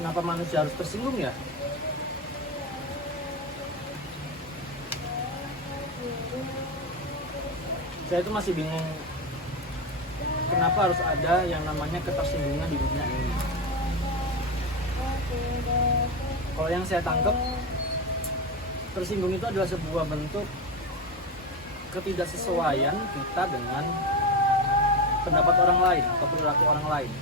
Kenapa manusia harus tersinggung ya? Saya itu masih bingung kenapa harus ada yang namanya ketersinggungan di dunia ini. Kalau yang saya tangkap, tersinggung itu adalah sebuah bentuk ketidaksesuaian kita dengan pendapat orang lain atau perilaku orang lain.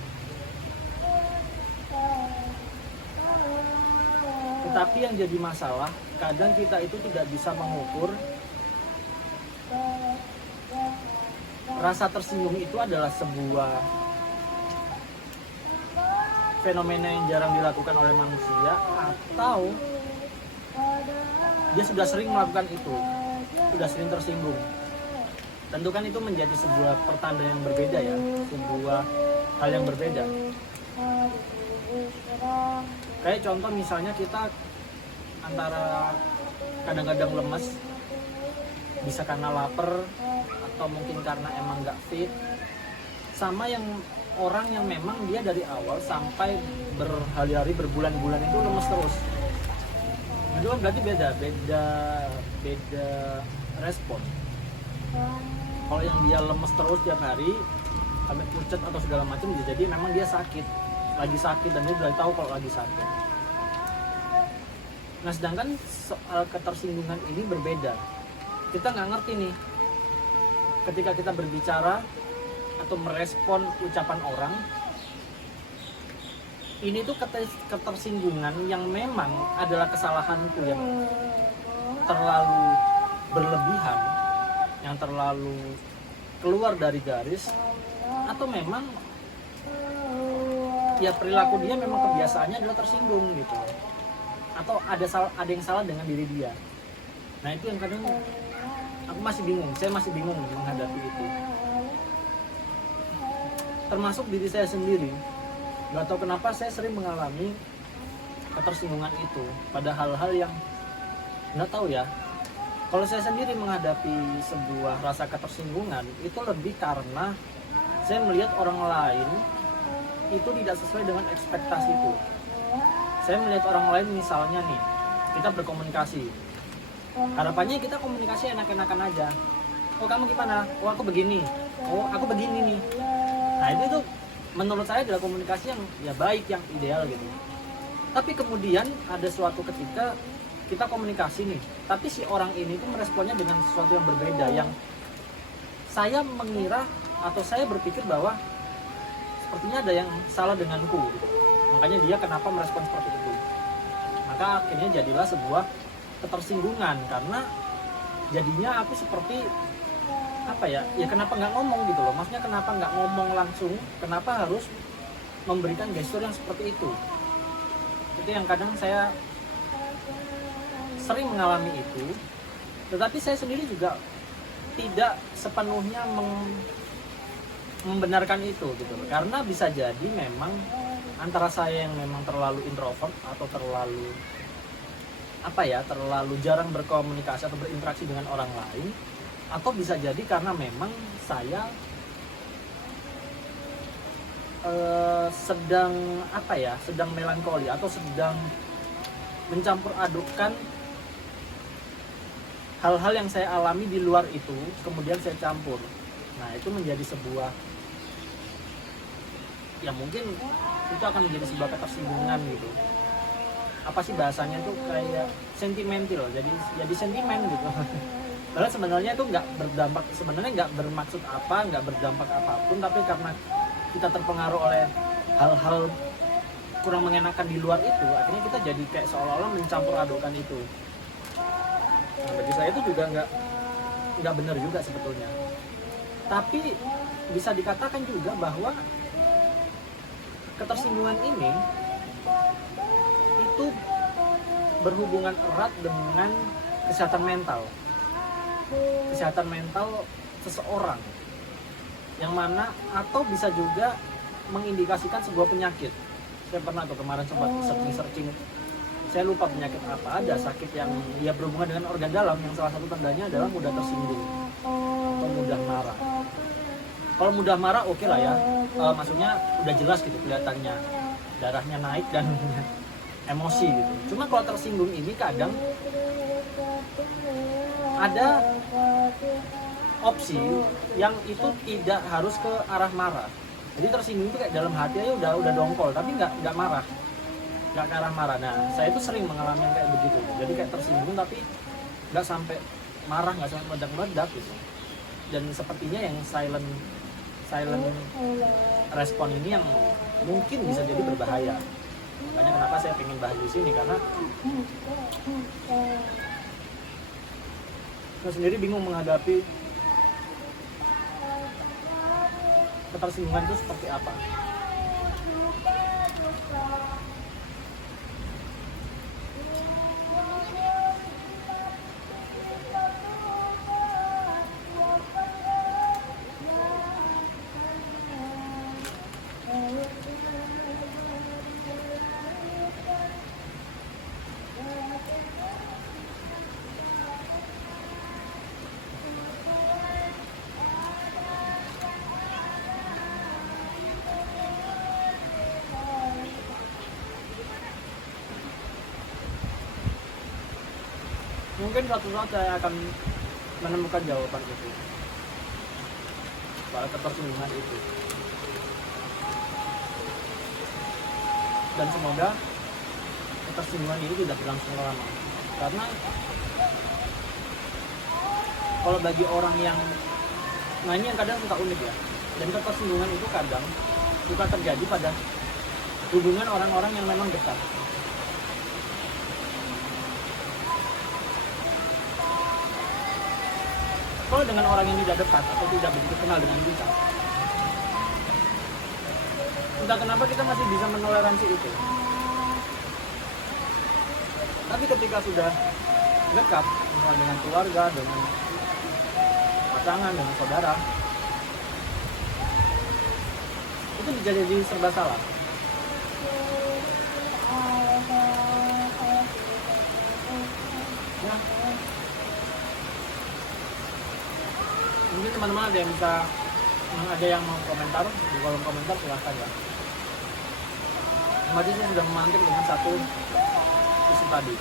Tetapi yang jadi masalah, kadang kita itu tidak bisa mengukur rasa tersinggung itu adalah sebuah fenomena yang jarang dilakukan oleh manusia, atau dia sudah sering melakukan itu, sudah sering tersinggung. Tentu kan itu menjadi sebuah pertanda yang berbeda ya, sebuah hal yang berbeda. Kayak contoh misalnya kita antara kadang-kadang lemes, bisa karena lapar atau mungkin karena emang nggak fit, sama yang orang yang memang dia dari awal sampai berhari-hari, berbulan-bulan itu lemes terus. Itu kan berarti beda respon. Kalau yang dia lemes terus tiap hari sampai pucat atau segala macam, jadi memang dia lagi sakit dan dia udah tahu kalau lagi sakit. Nah, sedangkan soal ketersinggungan ini berbeda. Kita nggak ngerti nih, ketika kita berbicara atau merespon ucapan orang, ini tuh ketersinggungan yang memang adalah kesalahanku yang terlalu berlebihan, yang terlalu keluar dari garis, atau memang ya perilaku dia memang kebiasaannya adalah tersinggung gitu, atau ada yang salah dengan diri dia. Nah, itu yang kadang aku masih bingung, saya masih bingung menghadapi itu. Termasuk diri saya sendiri, nggak tahu kenapa saya sering mengalami ketersinggungan itu pada hal-hal yang nggak tahu ya. Kalau saya sendiri menghadapi sebuah rasa ketersinggungan itu lebih karena saya melihat orang lain itu tidak sesuai dengan ekspektasiku. Saya melihat orang lain, misalnya nih, kita berkomunikasi, harapannya kita komunikasi enak-enakan aja. Oh, kamu gimana? Oh, aku begini. Oh, aku begini nih. Nah, itu tuh menurut saya adalah komunikasi yang ya baik, yang ideal gitu. Tapi kemudian ada suatu ketika kita komunikasi nih, tapi si orang ini tuh meresponnya dengan sesuatu yang berbeda, yang saya mengira atau saya berpikir bahwa sepertinya ada yang salah denganku gitu. Makanya dia kenapa merespon seperti itu. Maka akhirnya jadilah sebuah ketersinggungan, karena jadinya aku seperti apa ya kenapa nggak ngomong gitu loh. Maksudnya kenapa nggak ngomong langsung, kenapa harus memberikan gestur yang seperti itu. Itu yang kadang saya sering mengalami itu. Tetapi saya sendiri juga tidak sepenuhnya membenarkan itu gitu loh. Karena bisa jadi memang antara saya yang memang terlalu introvert atau terlalu terlalu jarang berkomunikasi atau berinteraksi dengan orang lain, atau bisa jadi karena memang saya sedang melankoli atau sedang mencampur adukkan hal-hal yang saya alami di luar itu, kemudian saya campur. Nah, itu menjadi sebuah, ya mungkin itu akan menjadi sebuah ketersinggungan gitu. Apa sih bahasanya tuh, kayak sentimental, jadi sentimen gitu. Padahal sebenarnya itu nggak bermaksud apa, nggak berdampak apapun, tapi karena kita terpengaruh oleh hal-hal kurang mengenakan di luar itu, akhirnya kita jadi kayak seolah-olah mencampur adukan itu. Nah, bagi saya itu juga nggak benar juga sebetulnya. Tapi bisa dikatakan juga bahwa ketersinggungan ini itu berhubungan erat dengan kesehatan mental seseorang, yang mana atau bisa juga mengindikasikan sebuah penyakit. Saya pernah tuh kemarin sempat searching, saya lupa penyakit apa, ada sakit yang ya berhubungan dengan organ dalam, yang salah satu tandanya adalah mudah tersinggung atau mudah marah. Kalau mudah marah oke lah ya, maksudnya udah jelas gitu kelihatannya. darahnya naik dan emosi gitu. Cuma kalau tersinggung ini kadang ada opsi yang itu tidak harus ke arah marah. Jadi tersinggung itu kayak dalam hati aja udah dongkol, tapi nggak marah, nggak ke arah marah. Nah, saya itu sering mengalami yang kayak begitu. Jadi kayak tersinggung tapi nggak sampai marah, nggak sampai meledak-meledak gitu. Dan sepertinya yang silent respon ini yang mungkin bisa jadi berbahaya. Makanya kenapa saya pengen bahas di sini, karena saya sendiri bingung menghadapi ketersinggungan itu seperti apa. Mungkin suatu saat saya akan menemukan jawaban itu, soal ketersinggungan itu. Dan semoga ketersinggungan ini tidak berlangsung lama. Karena kalau bagi orang yang, nah ini yang kadang suka unik ya, dan ketersinggungan itu kadang suka terjadi pada hubungan orang-orang yang memang dekat. Kalau dengan orang yang tidak dekat atau tidak begitu kenal dengan kita, entah kenapa kita masih bisa menoleransi itu. Tapi ketika sudah dekat, misalnya dengan keluarga, dengan pasangan, dengan saudara, itu bisa jadi serba salah. Ya. Mungkin teman-teman ada yang mau komentar di kolom komentar, silahkan ya. Tadi saya sudah memantik dengan satu isu tadi.